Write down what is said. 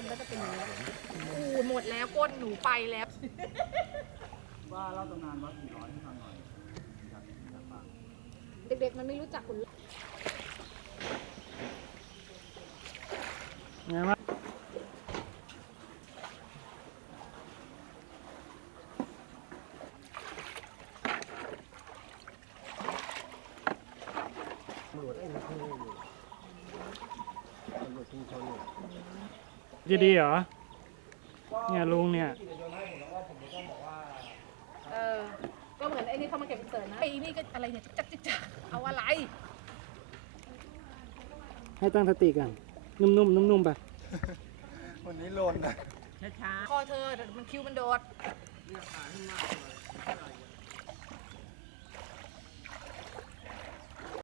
ข้ามก็จะเป็นอย่างนี้อูหมดแล้วก้นหนูไปแล้ว ว่าเล่าตำนานวัดผีน้อยให้ฟังหน่อยอยากอยากฟังเด็กๆมันไม่รู้จักคุณไงวะตำรวจไอ้นี่ตำรวจชุมชนเนี่ย จะดีเหรอ เนี่ยลุงเนี่ย เออ ก็เหมือนไอ้นี่เข้ามาเก็บเสิร์นะไอ้นี่ก็อะไรเนี่ยจักจักจักเอาอะไร ให้ตั้งสติกันนุ่มๆนุ่มๆไปวันนี้โลนนะคอเธอเดี๋ยวมันคิวมันโดด